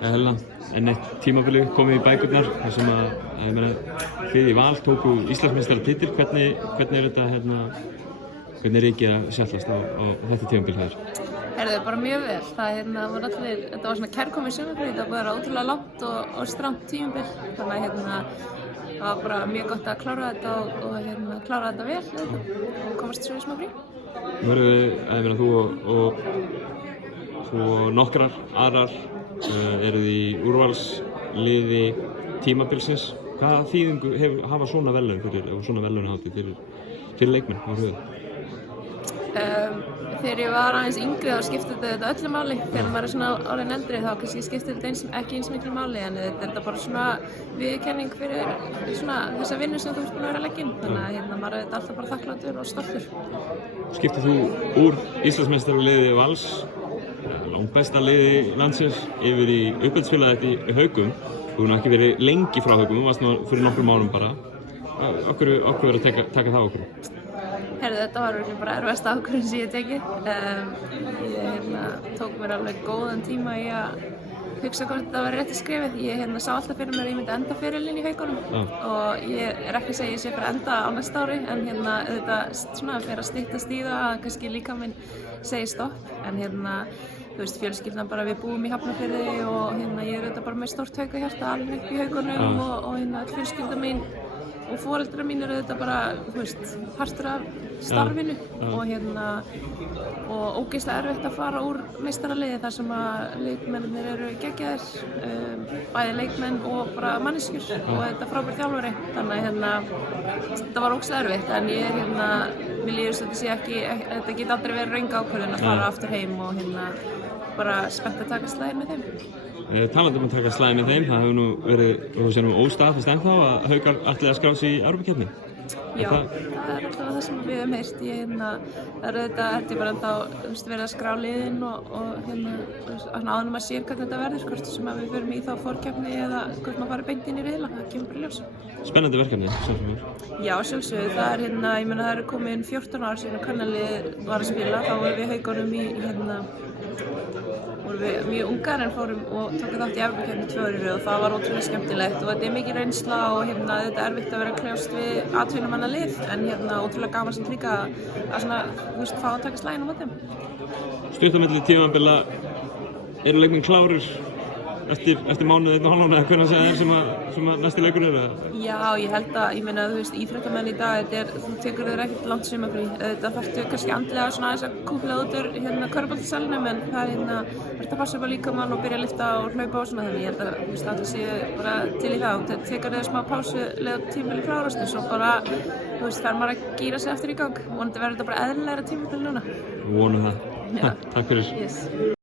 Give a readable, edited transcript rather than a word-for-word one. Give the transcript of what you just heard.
Helena, enn eitt tímabili komið í bækurnar þar sem að þið í Val tóku Íslandsmeistaratitil. Hvernig er þetta hvernig er ekki að sjálfast á þetta tímabil hér? Herðu, bara mjög vel. Þetta var svona kærkomið sumarfrí, þetta var bara ótrúlega langt og strangt tímabil. Þannig að það var bara mjög gott að klára þetta og klára þetta vel og komast svo í smá frí. Nú verður þú og nokkrar aðrar eruð í úrvalsliði tímabilsins. Hvaða þýðingu hafa svona verðlaunahátíð fyrir leikmenn á höfuð? Þegar ég var aðeins yngri þá skipti þetta öllu máli. Þegar maður er svona orðinn eldri þá kannski skipti þetta ekki eins miklu máli, en þetta er bara svona viðurkenning fyrir svona þessa vinnu sem þú ert búin að vera að leggja inn. Þannig að maður er alltaf bara þakklátur og stoltur. Skiptið þú úr Íslandsmeistaraliði Vals, langbesta liði landsins, yfir í uppeldisfélagið í Haugum? Þú hefur ekki verið lengi frá Haugum, þú varst nú fyrir nokkrum mánuðum bara. Okkur er að taka það okkur? Herðu, þetta var virkelig bara erfiðasta ákvörðun sem ég tekið. Ég tók mér alveg góðan tíma í að hugsa hvort þetta var rétt skrefið. Ég sá alltaf fyrir mér að ég myndi enda ferilinn í Haugunum og ég er ekki að segja að ég sé fyrir að enda á næsta ári, en þetta svona fer að styttast í það að kannski líka minn segi stopp. En þú veist, fjölskyldan bara, við búum í Hafnarfirði og ég er auðvitað bara með stórt Haukahjarta alveg upp í Haugunum og öll fjölskylda mín og foreldrar mín eru auðvitað bara, þú veist, partur af starfinu og ógeðslega erfitt að fara úr meistaraliði þar sem að leikmennir eru geggjaðir, bæði leikmenn og bara manneskjur og þetta frábær þjálfari. Þannig að þetta var ógeðslega erfitt, en ég mér líður svo að þetta geti aldrei verið röng ákvörðun að fara aftur heim og bara spennt að taka slaginn með þeim. Talandi að taka slaginn með þeim, það hefur nú verið, þú séum óstaðfest ennþá að Haukar ætli að skrá sig í Evrópukeppni. Já, það er alltaf það sem við höfum heyrt. Það er auðvitað bara ennþá verið að skrá liðin og áður maður sér hvernig þetta verður, hvort sem við förum í þá forkeppni eða hvort maður farið beint inn í riðla, það kemur bara í ljós. Spennandi verkefni, sjálfsögðu. Já, sjálfsögðu. Það eru komin 14 ár síðan kvennalið var að spila. Þá vorum við Haugunum vorum við mjög ungar en fórum og tókum þátt í Evrópukeppni 2 ári og það var ótrúlega skemmtilegt og þetta er mikil reynsla og þetta er erfitt að vera að kljást við atvinnumannalið, en ótrúlega gaman samt líka að svona, þú veist, fá að taka slaginn á móti. Stutt á milli tímabila, eru leikmenn klárir eftir mánuð eða hálfmánuð eða hvernig það sem að næsti leikur er? Já, ég held að, þú veist, íþróttamenn í dag, þú tekur þér ekkert langt sumarfrí. Þetta þarftu kannski andlega svona aðeins að kúpla út úr körfuboltasalnum, en það þarftu að passa upp á líkamann og byrja að lyfta og hlaupa og svona, þannig ég held að, þú veist, allir séu bara til í það. Þetta tekur þér smá pásu leið tímabili klárast og svo bara, þú veist, þarf maður að gíra sig aftur í gang. Vonandi verður þetta bara eðlilegra tímabil núna. Vonum það. Takk fyrir.